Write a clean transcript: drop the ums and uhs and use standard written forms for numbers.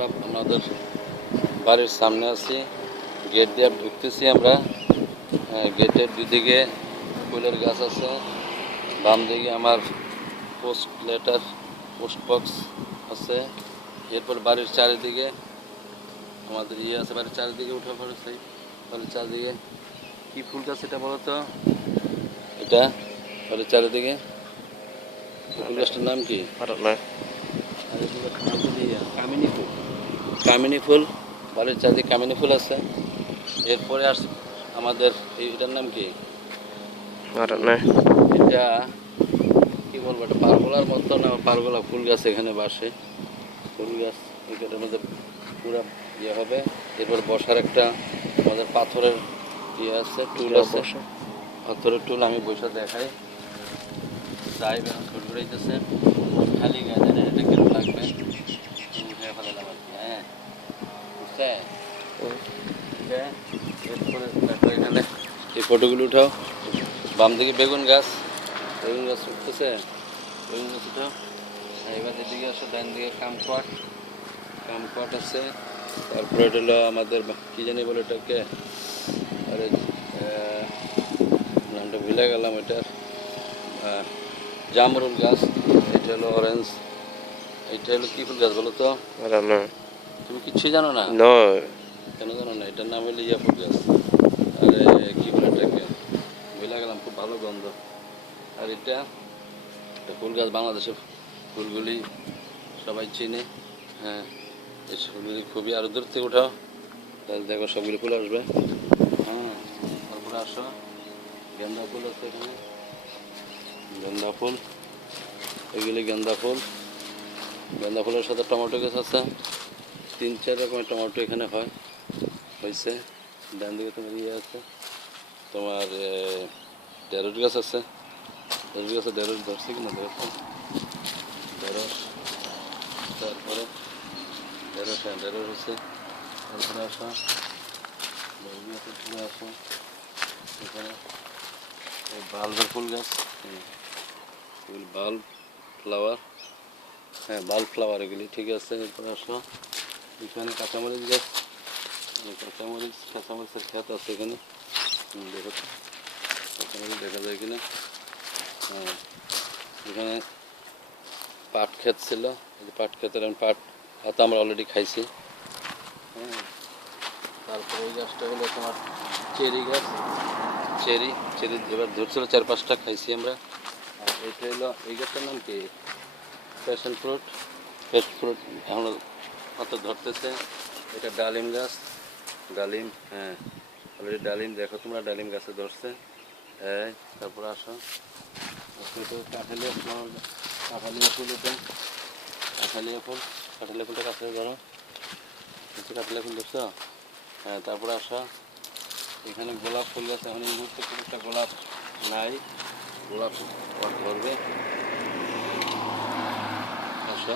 আমরা আমাদের বাড়ির সামনে আছি, গেট দিয়ে ঢুকতেছি আমরা। গেটের দুদিকে ফুলের গাছ আছে, বাম দিকে আমার পোস্ট বক্স আছে। এরপর বাড়ির চারিদিকে আমাদের আছে, বাড়ির চারিদিকে উঠে পড়েছে। বাড়ির চারিদিকে কি ফুল গাছ এটা বলো তো? এটা বাড়ির চারিদিকে ফুল গাছটার নাম কি? কামিনী ফুল। কামিনী ফুল, বাড়ির চারিদিকে কামিনী ফুল আছে। এরপরে আমাদের এটার নাম কি? এটা কি বলবো, এটা পারগোলার মতো না? পারগোলা ফুল গাছ এখানে বাসে, ফুল গাছ এখানের মধ্যে পুরো হবে। এরপর বসার একটা আমাদের পাথরের আছে, টুল আছে, পাথরের টুল। আমি বসে দেখাই, যাই বেরোন ঘুরঘুরাইতেছে খালি গাছ। এটা কিরকম লাগবে উঠে ফেলালাম আর কি। হ্যাঁ বুঝছে? এরপরে দেখো এখানে এই ফটোগুলো উঠাও। বাম দিকে বেগুন গাছ উঠতেছে, বেগুন গাছ উঠাও। এবার এদিকে আসো, ডান দিকে কামকোয়াট আছে। তারপরে এটা হলো আমাদের কি জানি বলে এটাকে, আরে নামটা ভুলে গেলাম এটার। জামরুল গাছ। এটা হলো অরেঞ্জ। এটা হলো কি ফুল গাছ বলো তো? তুমি কিচ্ছুই জানো না? কেন জানো না? এটার নাম হলো ফুল গাছ। আরে কি বলে এটাকে, ভুলে গেলাম, খুব ভালো গন্ধ। আর এটা ফুল গাছ, বাংলাদেশের ফুলগুলি সবাই চিনে। হ্যাঁ, এই ফুলগুলি খুবই, আরো দূর থেকে উঠাও তাহলে দেখো সবগুলি ফুল আসবে। হ্যাঁ, তারপরে আসো, গেন্দা ফুল আছে এখানে, গেন্দা ফুল, এগুলি গেন্দা ফুল। গেন্দা ফুলের সাথে টমেটো গাছ আছে, 3-4 রকমের টমেটো এখানে হয়েছে। ডান দিকে তোমার আছে, তোমার ঢেঁড়স গাছ আছে। ঢেঁড়স গাছে ঢেঁড়স ধরছে কিনা দেখো, ঢেঁড়স। তারপরে ঢেঁড়স, হ্যাঁ ঢেঁড়স হচ্ছে। তারপরে আসো, ফুলে আসো এখানে বাল্বের ফুল গাছ, বাল্ব ফ্লাওয়ার, হ্যাঁ বাল্ব ফ্লাওয়ার এগুলি ঠিক আছে। এরপরে আসো এখানে কাঁচামরিচ গাছ, কাঁচামরিচের ক্ষেত আছে এখানে। দেখো কাঁচামরিচ দেখা যায় কিনা। হ্যাঁ, এখানে পাট ক্ষেত ছিল, এই পাট ক্ষেতের পাট হয়তো আমরা অলরেডি খাইছি। হ্যাঁ, তারপরে এই গাছটা হলো তোমার চেরি গাছ। চেরি এবার ধরছিল 4-5টা, খাইছি আমরা। আর এটা হলো, এই গাছটার নাম কি? প্যাশন ফ্রুট এখন হয়তো ধরতেছে। এটা ডালিম গাছ, ডালিম। হ্যাঁ, অলরেডি ডালিম, দেখো তোমরা ডালিম গাছে ধরছে। হ্যাঁ, তারপরে আসো, কাঁঠালিয়া ফুল। এটা কাঁঠালিয়া ফুলটা কাছে ধরো, কাঁঠালিয়া ফুল ধরছো। হ্যাঁ, তারপরে আসো এখানে গোলাপ ফুল গাছ। এখন এই মুহূর্তে খুব একটা গোলাপ নাই, গোলাপ ধরবে। আসো